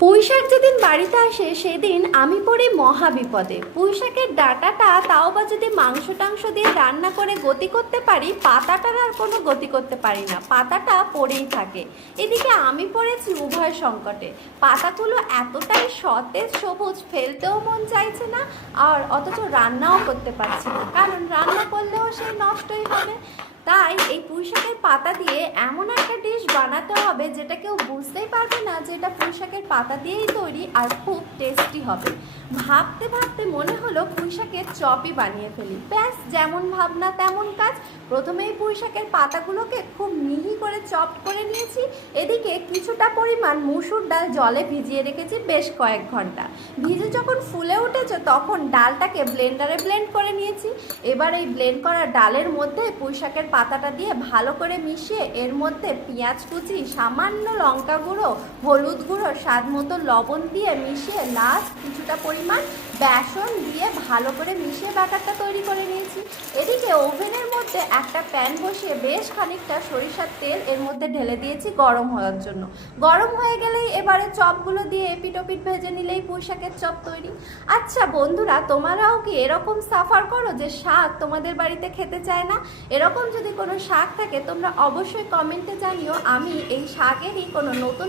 পুঁইশাক যেদিন বাড়িতে আসে সেদিন আমি পড়ি মহা বিপদে। পুঁইশাকের ডাঁটাটা তাও বা যদি মাংস টাংস দিয়ে রান্না করে গতি করতে পারি, পাতাটার আর কোনো গতি করতে পারি না, পাতাটা পড়েই থাকে। এদিকে আমি পড়েছি উভয় সংকটে। পাতাগুলো এতটাই সতেজ সবুজ, ফেলতেও মন চাইছে না, আর অথচ রান্নাও করতে পারছি না, কারণ রান্না করলেও সেই নষ্টই হবে। তাই এই পুঁইশাকের পাতা দিয়ে এমন একটা ডিশ বানাতে হবে যেটা কেউ বুঝতেই পারবে না যে এটা পুঁইশাকের পাতা দিয়েই তৈরি, আর খুব টেস্টি হবে। ভাবতে ভাবতে মনে হলো পুঁইশাকের চপই বানিয়ে ফেলি। ব্যাস, যেমন ভাবনা তেমন কাজ। প্রথমেই পুঁইশাকের পাতাগুলোকে খুব মিহি করে চপ করে নিয়েছি। এদিকে কিছুটা পরিমাণ মুসুর ডাল জলে ভিজিয়ে রেখেছি বেশ কয়েক ঘন্টা। ভিজে যখন ফুলে উঠেছে তখন ডালটাকে ব্লেন্ডারে ব্লেন্ড করে নিয়েছি। এবার এই ব্লেন্ড করা ডালের মধ্যে পুঁইশাকের পাতাটা দিয়ে ভালো করে মিশিয়ে এর মধ্যে পেঁয়াজ কুচি, সামান্য লঙ্কা গুঁড়ো, হলুদ গুঁড়ো, স্বাদ মতো লবণ দিয়ে মিশিয়ে লাস্ট কিছুটা পরিমাণ বেসন দিয়ে ভালো করে মিশিয়ে ব্যাটারটা তৈরি করে নিয়েছি। এদিকে ওভেনের মধ্যে একটা প্যান বসিয়ে বেশ খানিকটা সরিষার তেল এর মধ্যে ঢেলে দিয়েছি গরম হওয়ার জন্য। গরম হয়ে গেলেই এবারে চপগুলো দিয়ে এপিট ওপিট ভেজে নিলেই পুঁইশাকের চপ তৈরি। আচ্ছা বন্ধুরা, তোমরাও কি এরকম সাফার করো যে শাক তোমাদের বাড়িতে খেতে চায় না? এরকম যদি কোনো শাক থাকে তোমরা অবশ্যই কমেন্টে জানিও, আমি এই শাকেরই কোনো নতুন